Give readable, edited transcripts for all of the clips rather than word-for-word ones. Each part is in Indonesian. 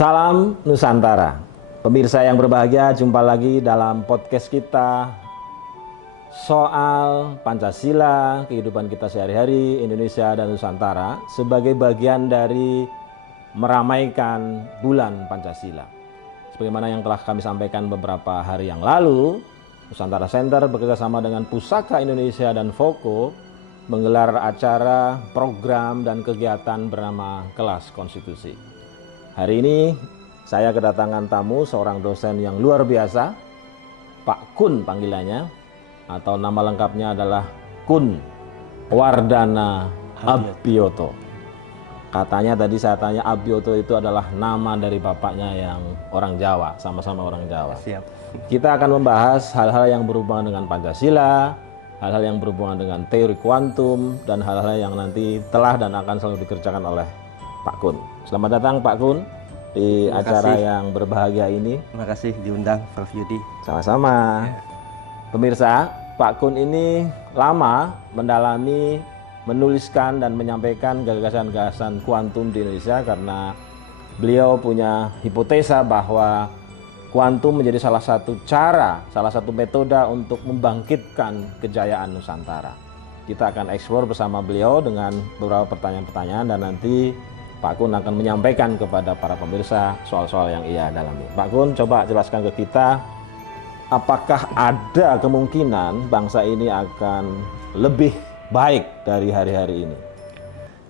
Salam Nusantara. Pemirsa yang berbahagia, jumpa lagi dalam podcast kita soal Pancasila, kehidupan kita sehari-hari, Indonesia dan Nusantara sebagai bagian dari meramaikan bulan Pancasila. Sebagaimana yang telah kami sampaikan beberapa hari yang lalu, Nusantara Center bekerjasama dengan Pusaka Indonesia dan Foko menggelar acara, program, dan kegiatan bernama Kelas Konstitusi. Hari ini saya kedatangan tamu seorang dosen yang luar biasa, Pak Kun panggilannya, atau nama lengkapnya adalah Kun Wardana Abioto. Katanya tadi saya tanya, Abioto itu adalah nama dari bapaknya yang orang Jawa, sama-sama orang Jawa. Siap. Kita akan membahas hal-hal yang berhubungan dengan Pancasila, hal-hal yang berhubungan dengan teori kuantum, dan hal-hal yang nanti telah dan akan selalu dikerjakan oleh Pak Kun. Selamat datang Pak Kun di acara yang berbahagia ini. Terima kasih diundang Prof. Yudi. Sama-sama. Pemirsa, Pak Kun ini lama mendalami, menuliskan dan menyampaikan gagasan-gagasan kuantum di Indonesia karena beliau punya hipotesa bahwa kuantum menjadi salah satu cara, salah satu metode untuk membangkitkan kejayaan Nusantara. Kita akan eksplor bersama beliau dengan beberapa pertanyaan-pertanyaan dan nanti Pak Kun akan menyampaikan kepada para pemirsa soal-soal yang ia dalami. Pak Kun, coba jelaskan ke kita, apakah ada kemungkinan bangsa ini akan lebih baik dari hari-hari ini?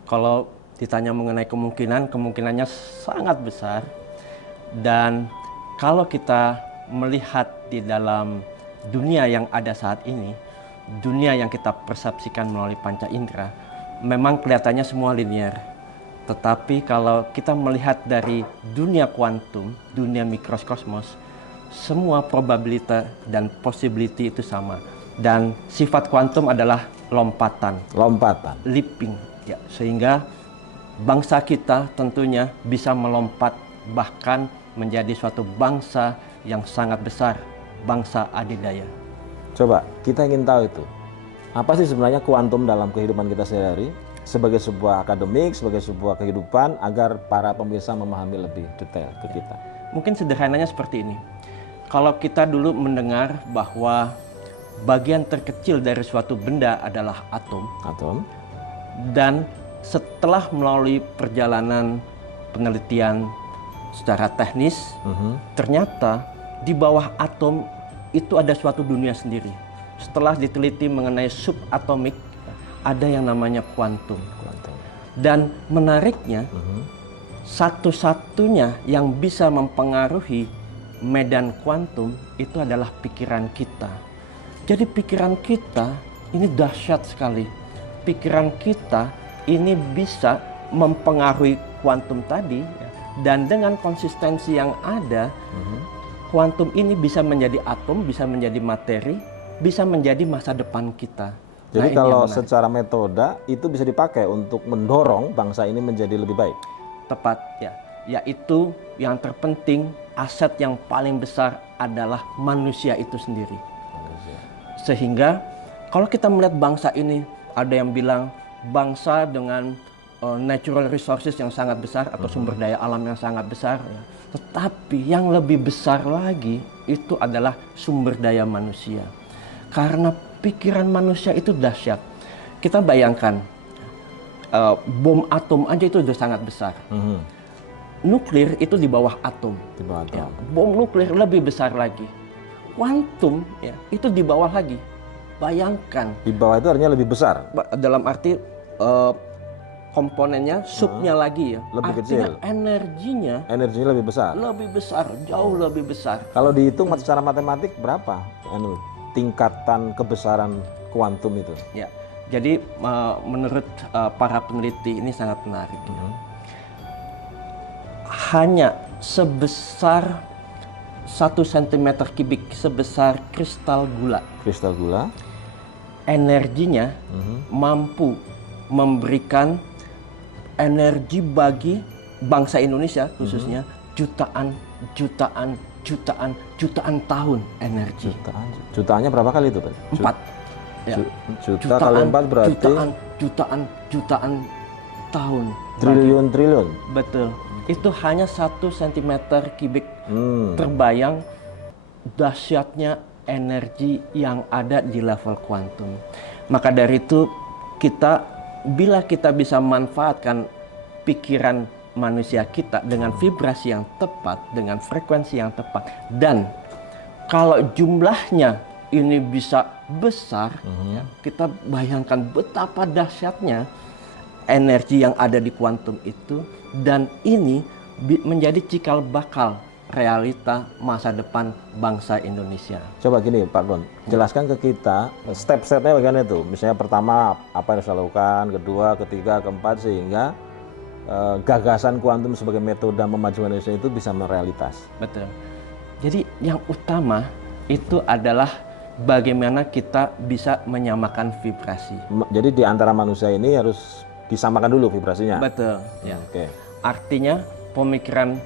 Kalau ditanya mengenai kemungkinan, kemungkinannya sangat besar. Dan kalau kita melihat di dalam dunia yang ada saat ini, dunia yang kita persepsikan melalui panca indera, memang kelihatannya semua linear. Tetapi kalau kita melihat dari dunia kuantum, dunia mikrokosmos, semua probability dan possibility itu sama. Dan sifat kuantum adalah lompatan. Leaping. Ya, sehingga bangsa kita tentunya bisa melompat bahkan menjadi suatu bangsa yang sangat besar, bangsa adidaya. Coba, kita ingin tahu itu. Apa sih sebenarnya kuantum dalam kehidupan kita sehari-hari? Sebagai sebuah akademik, sebagai sebuah kehidupan, agar para pemirsa memahami lebih detail ke kita. Mungkin sederhananya seperti ini. Kalau kita dulu mendengar bahwa bagian terkecil dari suatu benda adalah atom. Dan setelah melalui perjalanan penelitian secara teknis, ternyata di bawah atom itu ada suatu dunia sendiri. Setelah diteliti mengenai subatomik, ada yang namanya kuantum. Dan menariknya, satu-satunya yang bisa mempengaruhi medan kuantum itu adalah pikiran kita. Jadi pikiran kita ini dahsyat sekali. Pikiran kita ini bisa mempengaruhi kuantum tadi, dan dengan konsistensi yang ada, kuantum ini bisa menjadi atom, bisa menjadi materi, bisa menjadi masa depan kita. Jadi kalau secara metode itu bisa dipakai untuk mendorong bangsa ini menjadi lebih baik. Tepat, ya. Yaitu yang terpenting, aset yang paling besar adalah manusia itu sendiri. Sehingga kalau kita melihat bangsa ini, ada yang bilang bangsa dengan natural resources yang sangat besar atau sumber daya alam yang sangat besar. Ya. Tetapi yang lebih besar lagi itu adalah sumber daya manusia. Karena pikiran manusia itu dahsyat. Kita bayangkan, bom atom aja itu sudah sangat besar. Nuklir itu di bawah atom. Ya, bom nuklir lebih besar lagi. Kuantum ya, itu di bawah lagi. Bayangkan. Di bawah itu artinya lebih besar? Dalam arti komponennya, subnya lagi ya. Lebih artinya kecil. Energinya lebih besar? Lebih besar, jauh lebih besar. Kalau dihitung secara matematik berapa tingkatan kebesaran kuantum itu? Ya, jadi menurut para peneliti ini sangat menarik. Hanya sebesar 1 cm kubik, sebesar kristal gula. Kristal gula? Energinya mampu memberikan energi bagi bangsa Indonesia khususnya jutaan tahun energi. Jutaannya berapa kali itu, Pak? 4. Ya. Juta kali 4 berarti jutaan tahun. triliun. Betul. itu hanya 1 cm3 terbayang dahsyatnya energi yang ada di level kuantum. Maka dari itu bila kita bisa manfaatkan pikiran manusia kita dengan vibrasi yang tepat, dengan frekuensi yang tepat, dan kalau jumlahnya ini bisa besar, ya, kita bayangkan betapa dahsyatnya energi yang ada di kuantum itu, dan ini menjadi cikal bakal realita masa depan bangsa Indonesia. Coba gini Pak Gon, jelaskan ke kita step-stepnya bagaimana itu. Misalnya pertama apa yang harus dilakukan, kedua, ketiga, keempat, sehingga gagasan kuantum sebagai metode memajukan Indonesia itu bisa merealitas. Betul. Jadi yang utama itu adalah bagaimana kita bisa menyamakan vibrasi. Jadi di antara manusia ini harus disamakan dulu vibrasinya. Betul. Ya. Oke. Artinya pemikiran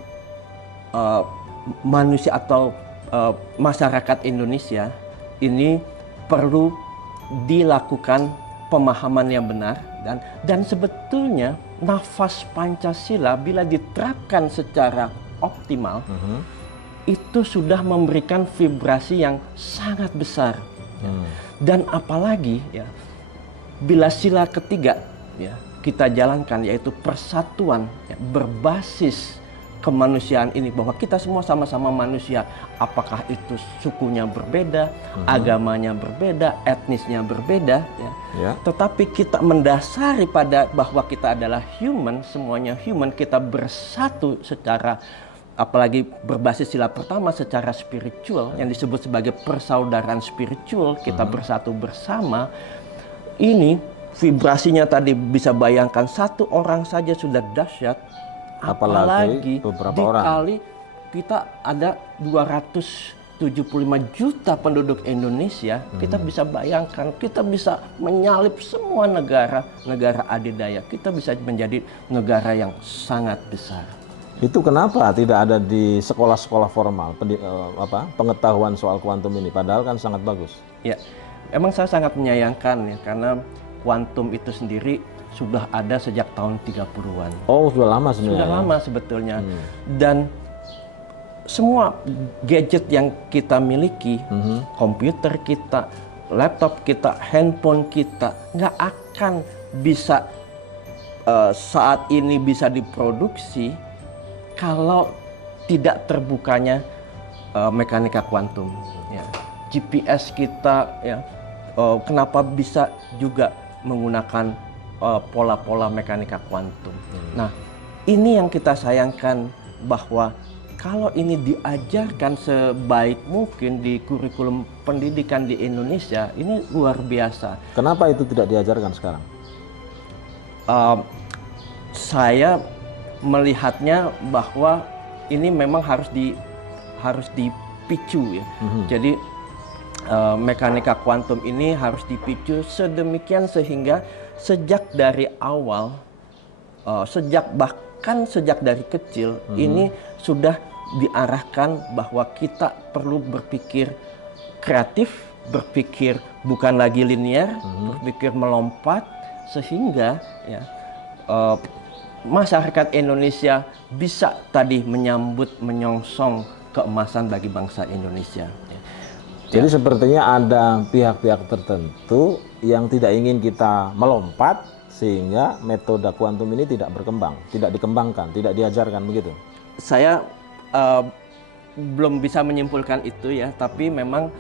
manusia atau masyarakat Indonesia ini perlu dilakukan pemahaman yang benar, dan sebetulnya nafas Pancasila bila diterapkan secara optimal itu sudah memberikan vibrasi yang sangat besar. Dan apalagi ya, bila sila ketiga ya kita jalankan, yaitu persatuan ya, berbasis kemanusiaan ini, bahwa kita semua sama-sama manusia, apakah itu sukunya berbeda, agamanya berbeda, etnisnya berbeda, ya. Tetapi kita mendasari pada bahwa kita adalah human, semuanya human, kita bersatu secara, apalagi berbasis sila pertama secara spiritual, yang disebut sebagai persaudaraan spiritual, kita bersatu bersama. Ini vibrasinya tadi bisa bayangkan, satu orang saja sudah dahsyat. Apalagi beberapa dikali orang. Kita ada 275 juta penduduk Indonesia, kita bisa bayangkan, kita bisa menyalip semua negara adidaya, kita bisa menjadi negara yang sangat besar. Itu kenapa tidak ada di sekolah-sekolah formal pengetahuan soal kuantum ini, padahal kan sangat bagus. Ya, emang saya sangat menyayangkan ya, karena kuantum itu sendiri sudah ada sejak tahun 30-an. Oh, sudah lama sebenarnya. Sudah lama sebetulnya. Dan semua gadget yang kita miliki, komputer kita, laptop kita, handphone kita, nggak akan bisa saat ini bisa diproduksi kalau tidak terbukanya mekanika kuantum. Ya. GPS kita, ya, kenapa bisa juga menggunakan pola-pola mekanika kuantum. Nah, ini yang kita sayangkan, bahwa kalau ini diajarkan sebaik mungkin di kurikulum pendidikan di Indonesia, ini luar biasa. Kenapa itu tidak diajarkan sekarang? Saya melihatnya bahwa ini memang harus dipicu ya. Jadi mekanika kuantum ini harus dipicu sedemikian sehingga sejak dari awal, bahkan sejak dari kecil, ini sudah diarahkan bahwa kita perlu berpikir kreatif, berpikir bukan lagi linear, berpikir melompat, sehingga ya, masyarakat Indonesia bisa tadi menyambut, menyongsong keemasan bagi bangsa Indonesia. Jadi sepertinya ada pihak-pihak tertentu yang tidak ingin kita melompat, sehingga metode kuantum ini tidak berkembang, tidak dikembangkan, tidak diajarkan, begitu? Saya belum bisa menyimpulkan itu ya, tapi memang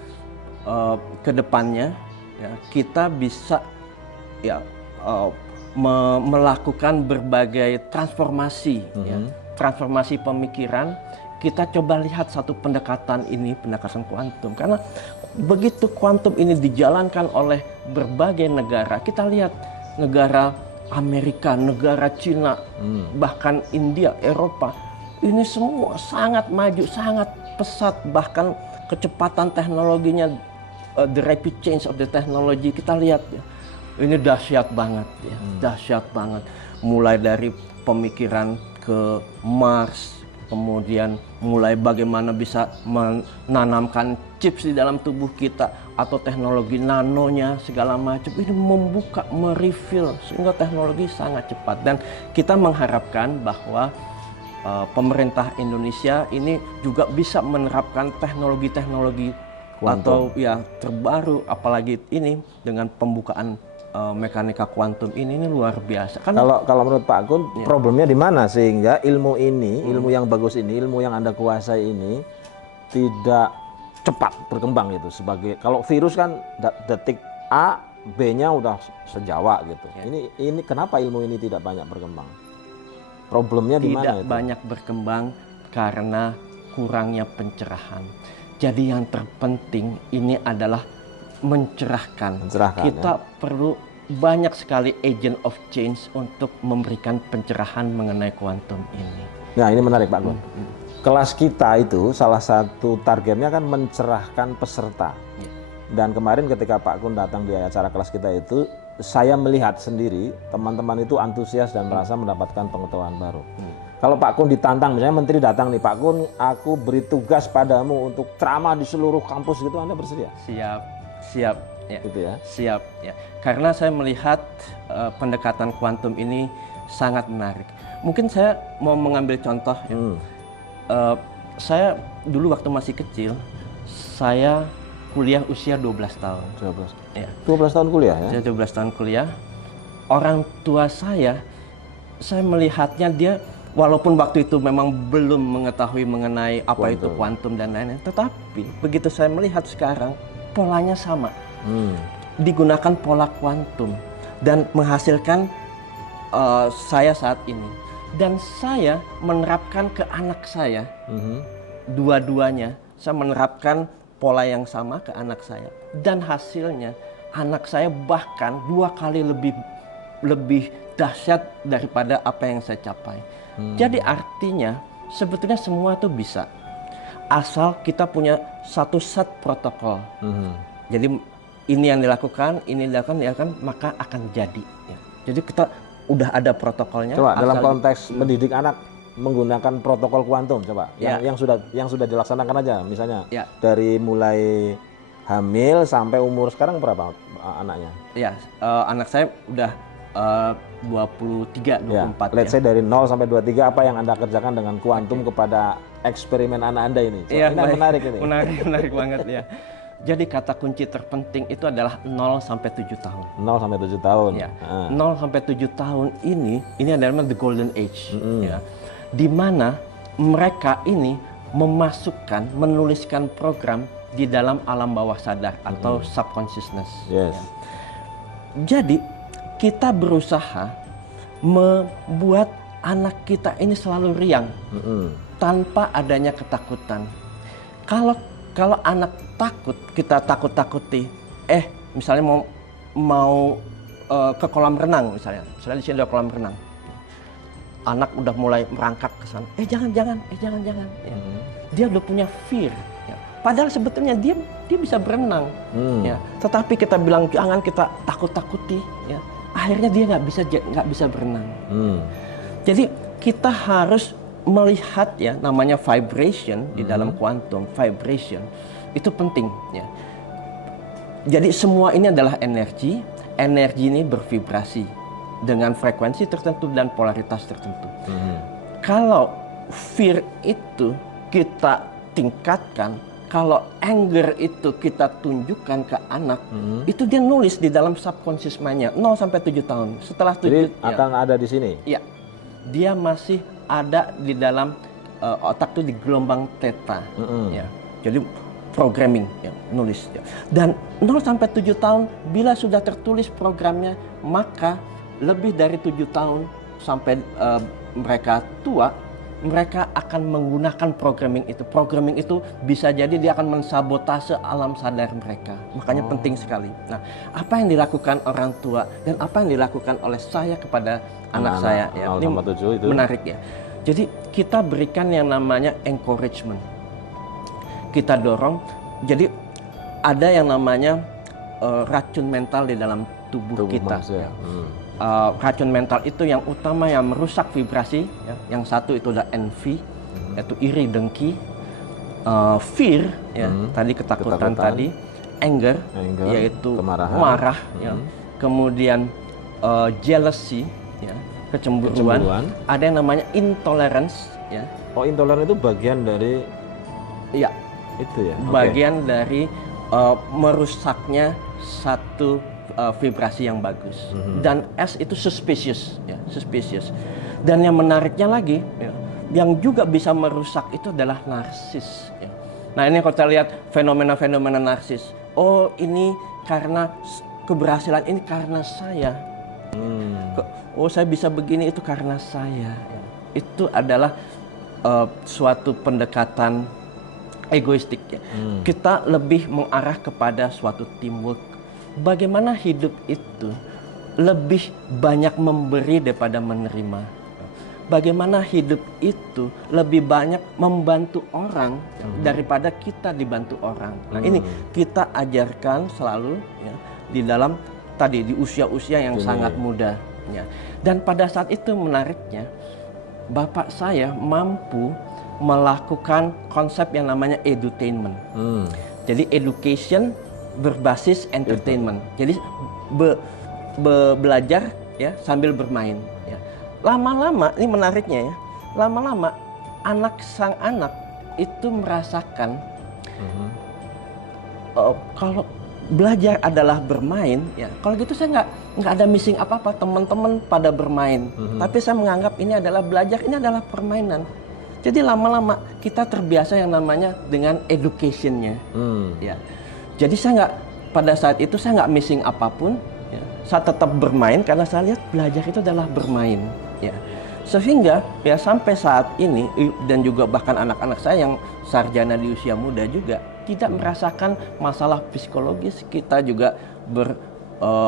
ke depannya ya, kita bisa ya, melakukan berbagai transformasi, ya, transformasi pemikiran. Kita coba lihat satu pendekatan ini, pendekatan kuantum. Karena begitu kuantum ini dijalankan oleh berbagai negara, kita lihat negara Amerika, negara Cina, bahkan India, Eropa, ini semua sangat maju, sangat pesat, bahkan kecepatan teknologinya, the rapid change of the technology, kita lihat ya, ini dahsyat banget ya, dahsyat banget. Mulai dari pemikiran ke Mars, kemudian mulai bagaimana bisa menanamkan chips di dalam tubuh kita, atau teknologi nanonya segala macam, ini membuka, merefill, sehingga teknologi sangat cepat. Dan kita mengharapkan bahwa pemerintah Indonesia ini juga bisa menerapkan teknologi-teknologi atau ya terbaru, apalagi ini dengan pembukaan mekanika kuantum ini luar biasa. Kalau menurut Pak Kun, problemnya di mana sehingga ilmu ini, ilmu yang bagus ini, ilmu yang Anda kuasai ini tidak cepat berkembang gitu. Sebagai kalau virus kan detik A, B-nya udah sejawa gitu. Ini kenapa ilmu ini tidak banyak berkembang? Problemnya di mana itu? Tidak banyak berkembang karena kurangnya pencerahan. Jadi yang terpenting ini adalah mencerahkan. Kita perlu banyak sekali agent of change untuk memberikan pencerahan mengenai kuantum ini. Nah, ini menarik Pak Kun. Kelas kita itu salah satu targetnya kan mencerahkan peserta. Dan kemarin ketika Pak Kun datang di acara kelas kita itu, saya melihat sendiri teman-teman itu antusias dan merasa mendapatkan pengetahuan baru. Kalau Pak Kun ditantang, misalnya menteri datang nih, Pak Kun, aku beri tugas padamu untuk ceramah di seluruh kampus gitu, Anda bersedia? Siap ya. Gitu ya. Siap ya. Karena saya melihat pendekatan kuantum ini sangat menarik. Mungkin saya mau mengambil contoh ya. Saya dulu waktu masih kecil, saya kuliah usia 12 tahun. 12. Ya. 12 tahun kuliah ya? Saya 12 tahun kuliah. Orang tua saya melihatnya dia walaupun waktu itu memang belum mengetahui mengenai apa itu kuantum dan lain-lain, tetapi begitu saya melihat sekarang polanya sama. Digunakan pola kuantum dan menghasilkan saya saat ini. Dan saya menerapkan ke anak saya, dua-duanya saya menerapkan pola yang sama ke anak saya. Dan hasilnya anak saya bahkan 2 kali lebih dahsyat daripada apa yang saya capai. Jadi artinya sebetulnya semua itu bisa asal kita punya satu set protokol. Jadi ini yang dilakukan, maka akan jadi. Ya. Jadi kita udah ada protokolnya. Coba dalam konteks mendidik anak menggunakan protokol kuantum, coba yang sudah dilaksanakan aja, misalnya dari mulai hamil sampai umur sekarang berapa anaknya? Ya, anak saya udah 23, 24. Let's say dari 0 sampai 23 apa yang Anda kerjakan dengan kuantum kepada eksperimen anak Anda ini? Ini menarik ini. Menarik banget ya. Jadi kata kunci terpenting itu adalah 0 sampai 7 tahun. 0 sampai 7 tahun. Ya. 0 sampai 7 tahun ini adalah the golden age ya. Di mana mereka ini menuliskan program di dalam alam bawah sadar atau subconsciousness. Yes. Ya. Jadi kita berusaha membuat anak kita ini selalu riang tanpa adanya ketakutan. Kalau anak takut, kita takut-takuti. Misalnya mau ke kolam renang misalnya di sini ada kolam renang. Anak udah mulai merangkak ke sana. Jangan. Ya. Dia udah punya fear. Ya. Padahal sebetulnya dia bisa berenang. Ya. Tetapi kita bilang jangan, kita takut-takuti. Ya. Akhirnya dia nggak bisa berenang. Jadi kita harus melihat ya namanya vibration di dalam kuantum. Vibration itu penting. Ya. Jadi semua ini adalah energi. Energi ini bervibrasi dengan frekuensi tertentu dan polaritas tertentu. Kalau fear itu kita tingkatkan, kalau anger itu kita tunjukkan ke anak, itu dia nulis di dalam subconscious mind-nya 0 sampai 7 tahun. Setelah 7 jadi akan ada di sini. Ya. Dia masih ada di dalam otak itu di gelombang theta. Ya. Jadi programming ya, nulis ya. Dan 0 sampai 7 tahun bila sudah tertulis programnya, maka lebih dari 7 tahun sampai mereka tua, mereka akan menggunakan programming itu. Programming itu bisa jadi dia akan mensabotase alam sadar mereka. Makanya penting sekali. Nah, apa yang dilakukan orang tua dan apa yang dilakukan oleh saya kepada anak saya ya. Ini itu menarik ya. Jadi kita berikan yang namanya encouragement. Kita dorong. Jadi ada yang namanya racun mental di dalam tubuh kita. Ya. Racun mental itu yang utama yang merusak vibrasi ya. Yang satu itu adalah envy, yaitu iri, dengki, fear ya, tadi ketakutan tadi, anger yaitu marah ya. Kemudian jealousy ya, kecemburuan, ada yang namanya intolerance, ya. Oh, intoleran itu bagian dari Iya, itu ya. Oke. bagian dari merusaknya satu vibrasi yang bagus. Dan S itu suspicious, ya, suspicious. Dan yang menariknya lagi, ya, yang juga bisa merusak itu adalah narsis. Ya. Nah, ini kalau kita lihat fenomena-fenomena narsis. Oh, ini karena keberhasilan ini karena saya. Oh, saya bisa begini itu karena saya. Ya. Itu adalah suatu pendekatan egoistik, ya. Kita lebih mengarah kepada suatu teamwork. Bagaimana hidup itu lebih banyak memberi daripada menerima. Bagaimana hidup itu lebih banyak membantu orang daripada kita dibantu orang. Nah, ini kita ajarkan selalu, ya, di dalam tadi di usia-usia yang sangat muda, ya. Dan pada saat itu menariknya, bapak saya mampu melakukan konsep yang namanya edutainment. Jadi education berbasis entertainment. Jadi belajar, ya, sambil bermain. Ya. Lama-lama ini menariknya, ya. Lama-lama sang anak itu merasakan kalau belajar adalah bermain, ya. Kalau gitu saya nggak ada missing apa-apa, teman-teman pada bermain. Tapi saya menganggap ini adalah belajar, ini adalah permainan. Jadi lama-lama kita terbiasa yang namanya dengan education-nya. Ya. Jadi pada saat itu saya nggak missing apapun. Ya. Saya tetap bermain karena saya lihat belajar itu adalah bermain. Ya. Sehingga ya sampai saat ini dan juga bahkan anak-anak saya yang sarjana di usia muda juga tidak merasakan masalah psikologis. Kita juga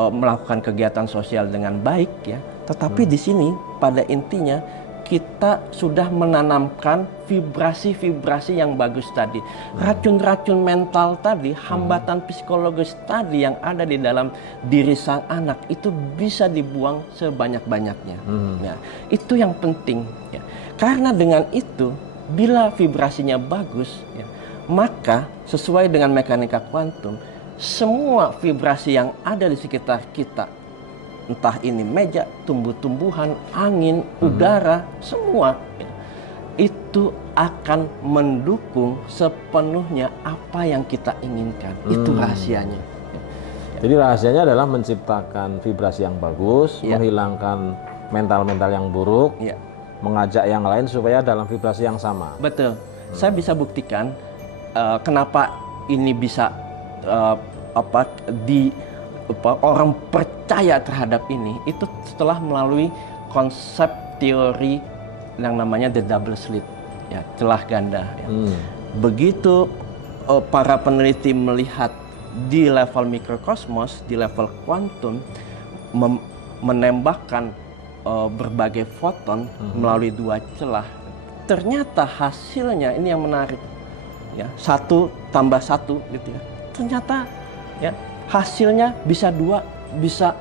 melakukan kegiatan sosial dengan baik, ya. Tetapi di sini pada intinya kita sudah menanamkan vibrasi-vibrasi yang bagus tadi. Racun-racun mental tadi, hambatan psikologis tadi yang ada di dalam diri sang anak itu bisa dibuang sebanyak-banyaknya. Ya, itu yang penting. Ya. Karena dengan itu, bila vibrasinya bagus, ya, maka sesuai dengan mekanika kuantum, semua vibrasi yang ada di sekitar kita, entah ini meja, tumbuh-tumbuhan, angin, udara, semua itu akan mendukung sepenuhnya apa yang kita inginkan. Itu rahasianya. Jadi rahasianya adalah menciptakan vibrasi yang bagus, menghilangkan mental-mental yang buruk, mengajak yang lain supaya dalam vibrasi yang sama. Betul. Saya bisa buktikan kenapa ini bisa orang percaya terhadap ini itu setelah melalui konsep teori yang namanya the double slit, ya, celah ganda. Ya. Begitu para peneliti melihat di level mikrokosmos, di level kuantum, menembakkan berbagai foton melalui dua celah, ternyata hasilnya ini yang menarik, ya, 1 tambah 1 gitu, ya. Ternyata, ya, hasilnya bisa 2, bisa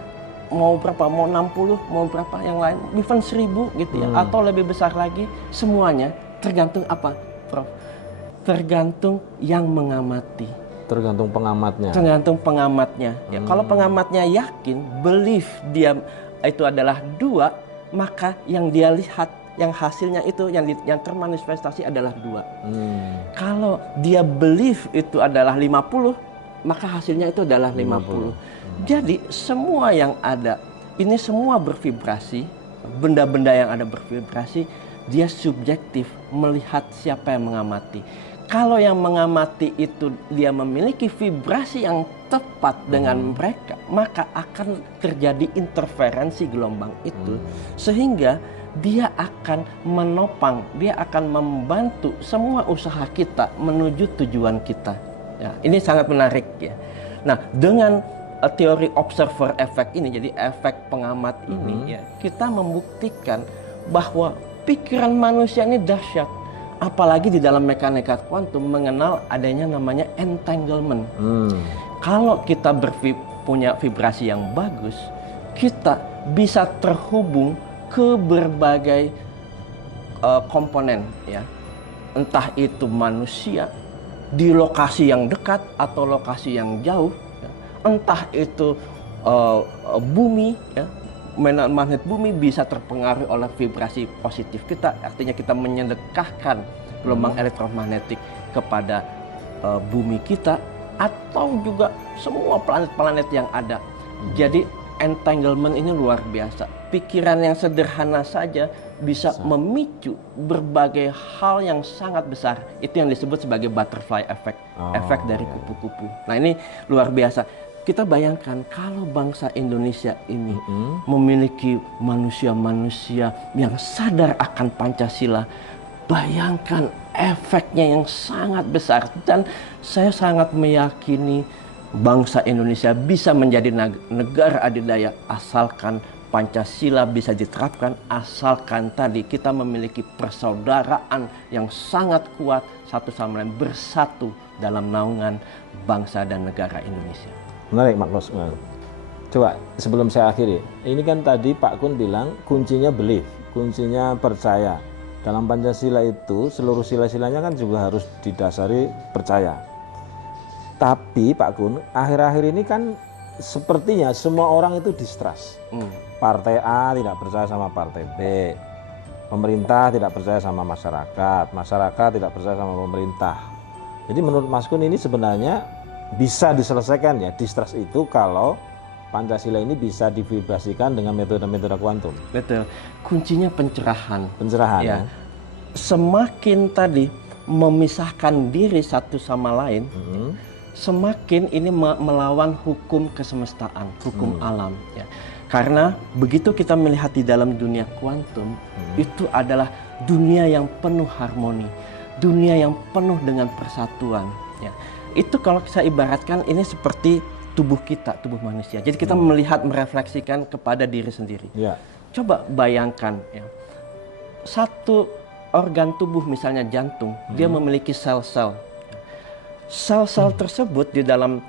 mau berapa, mau 60, mau berapa yang lain, even 1000 gitu, ya, atau lebih besar lagi. Semuanya tergantung apa, Prof? Tergantung yang mengamati. Tergantung pengamatnya. Tergantung pengamatnya. Ya, kalau pengamatnya yakin, belief dia itu adalah 2, maka yang dia lihat, yang hasilnya itu yang termanifestasi adalah 2. Kalau dia belief itu adalah 50, maka hasilnya itu adalah 50. Jadi semua yang ada, ini semua bervibrasi, benda-benda yang ada bervibrasi, dia subjektif melihat siapa yang mengamati. Kalau yang mengamati itu dia memiliki vibrasi yang tepat dengan mereka, maka akan terjadi interferensi gelombang itu, sehingga dia akan menopang, dia akan membantu semua usaha kita menuju tujuan kita. Ya, ini sangat menarik, ya. Nah, dengan teori observer effect ini, jadi efek pengamat ini, ya, kita membuktikan bahwa pikiran manusia ini dahsyat. Apalagi di dalam mekanika kuantum mengenal adanya namanya entanglement. Kalau kita punya vibrasi yang bagus, kita bisa terhubung ke berbagai komponen, ya. Entah itu manusia di lokasi yang dekat atau lokasi yang jauh, ya. Entah itu bumi, ya, magnet bumi bisa terpengaruh oleh vibrasi positif kita, artinya kita menyedekahkan gelombang elektromagnetik kepada bumi kita atau juga semua planet-planet yang ada. Jadi entanglement ini luar biasa. Pikiran yang sederhana saja bisa memicu berbagai hal yang sangat besar. Itu yang disebut sebagai butterfly effect, efek dari kupu-kupu. Nah, ini luar biasa. Kita bayangkan kalau bangsa Indonesia ini memiliki manusia-manusia yang sadar akan Pancasila, bayangkan efeknya yang sangat besar. Dan saya sangat meyakini bangsa Indonesia bisa menjadi negara adidaya asalkan Pancasila bisa diterapkan, asalkan tadi kita memiliki persaudaraan yang sangat kuat satu sama lain, bersatu dalam naungan bangsa dan negara Indonesia. Menarik, Mak Kos. Coba sebelum saya akhiri, ini kan tadi Pak Kun bilang kuncinya belief, kuncinya percaya. Dalam Pancasila itu seluruh sila-silanya kan juga harus didasari percaya. Tapi Pak Kun, akhir-akhir ini kan sepertinya semua orang itu distrust. Partai A tidak percaya sama partai B, pemerintah tidak percaya sama masyarakat, masyarakat tidak percaya sama pemerintah. Jadi menurut Mas Kun ini sebenarnya bisa diselesaikan ya distrust itu kalau Pancasila ini bisa divibrasikan dengan metode-metode kuantum. Betul. Kuncinya pencerahan. Pencerahan ya. Semakin tadi memisahkan diri satu sama lain, semakin ini melawan hukum kesemestaan, hukum alam ya. Karena begitu kita melihat di dalam dunia kuantum, itu adalah dunia yang penuh harmoni, dunia yang penuh dengan persatuan ya. Itu kalau saya ibaratkan ini seperti tubuh kita, tubuh manusia. Jadi kita melihat, merefleksikan kepada diri sendiri. Ya. Coba bayangkan ya, satu organ tubuh misalnya jantung, dia memiliki sel-sel. Sel-sel tersebut di dalam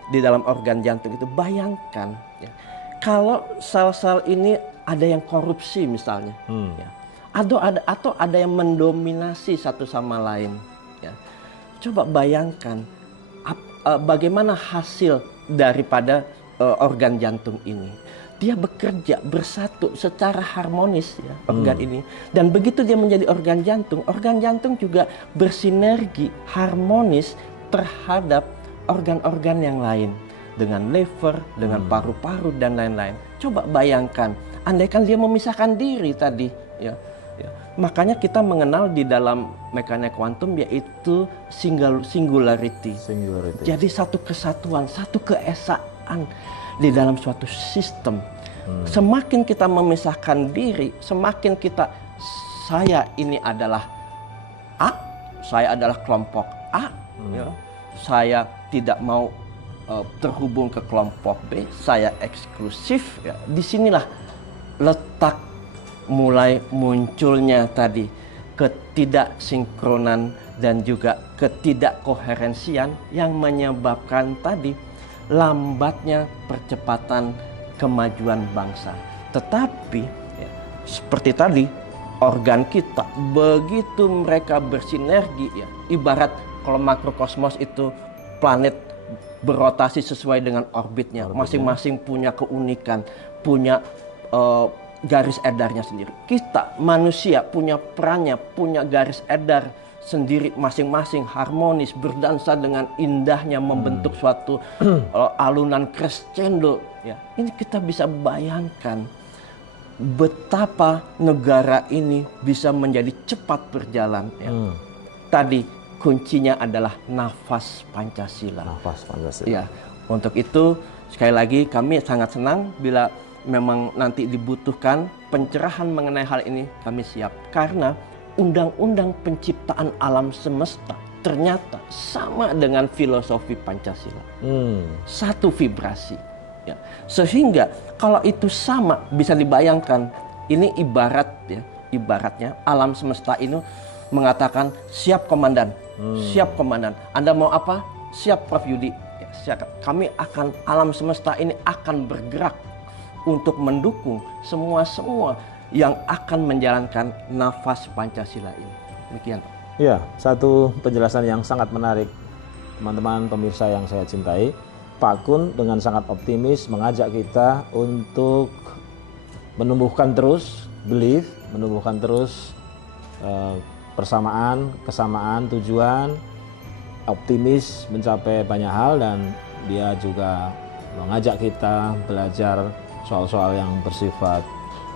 organ jantung itu, bayangkan ya, kalau sel-sel ini ada yang korupsi misalnya, ya, atau ada yang mendominasi satu sama lain. Ya. Coba bayangkan bagaimana hasil daripada organ jantung ini. Dia bekerja bersatu secara harmonis ya, organ ini. Dan begitu dia menjadi organ jantung juga bersinergi harmonis terhadap organ-organ yang lain. Dengan liver, dengan paru-paru dan lain-lain. Coba bayangkan, andaikan dia memisahkan diri tadi ya. Makanya kita mengenal di dalam mekanik kuantum yaitu singularity. Jadi satu kesatuan, satu keesaan di dalam suatu sistem. Semakin kita memisahkan diri, semakin kita, saya ini adalah A, saya adalah kelompok A, ya. Saya tidak mau terhubung ke kelompok B, saya eksklusif. Ya. Disinilah letak mulai munculnya tadi ketidaksinkronan dan juga ketidakkoherensian yang menyebabkan tadi lambatnya percepatan kemajuan bangsa. Tetapi ya, seperti tadi organ kita begitu mereka bersinergi ya, ibarat kalau makrokosmos itu planet berotasi sesuai dengan orbitnya, masing-masing punya keunikan, punya garis edarnya sendiri. Kita manusia punya perannya, punya garis edar sendiri masing-masing, harmonis, berdansa dengan indahnya, membentuk suatu alunan crescendo ya. Ini kita bisa bayangkan betapa negara ini bisa menjadi cepat berjalan ya. Tadi kuncinya adalah nafas Pancasila. Nafas Pancasila. Ya, untuk itu sekali lagi kami sangat senang bila memang nanti dibutuhkan pencerahan mengenai hal ini, kami siap. Karena undang-undang penciptaan alam semesta ternyata sama dengan filosofi Pancasila. Satu vibrasi. Ya. Sehingga kalau itu sama, bisa dibayangkan ini ibaratnya alam semesta ini mengatakan siap komandan, siap komandan. Anda mau apa? Siap Prof Yudi. Ya, siap. Kami akan, alam semesta ini akan bergerak untuk mendukung semua yang akan menjalankan nafas Pancasila ini. Demikian, Pak. Ya, satu penjelasan yang sangat menarik, teman-teman pemirsa yang saya cintai. Pak Kun dengan sangat optimis mengajak kita untuk menumbuhkan terus belief, menumbuhkan terus persamaan, kesamaan tujuan, optimis mencapai banyak hal, dan dia juga mengajak kita belajar soal-soal yang bersifat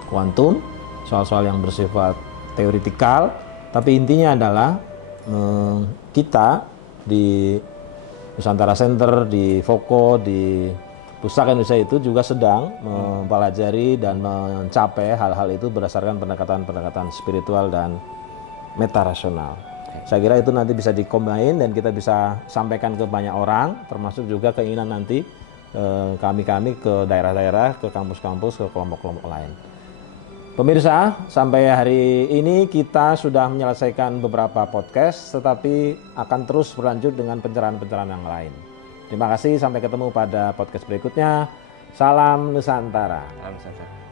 kuantum, soal-soal yang bersifat teoritikal, tapi intinya adalah kita di Nusantara Center, di Foko, di Pustaka Indonesia itu juga sedang mempelajari dan mencapai hal-hal itu berdasarkan pendekatan-pendekatan spiritual dan metarasional. Saya kira itu nanti bisa dikombin dan kita bisa sampaikan ke banyak orang, termasuk juga keinginan nanti kami-kami ke daerah-daerah, ke kampus-kampus, ke kelompok-kelompok lain. Pemirsa, sampai hari ini kita sudah menyelesaikan beberapa podcast, tetapi akan terus berlanjut dengan pencerahan-pencerahan yang lain. Terima kasih, sampai ketemu pada podcast berikutnya. Salam Nusantara. Salam sejahtera.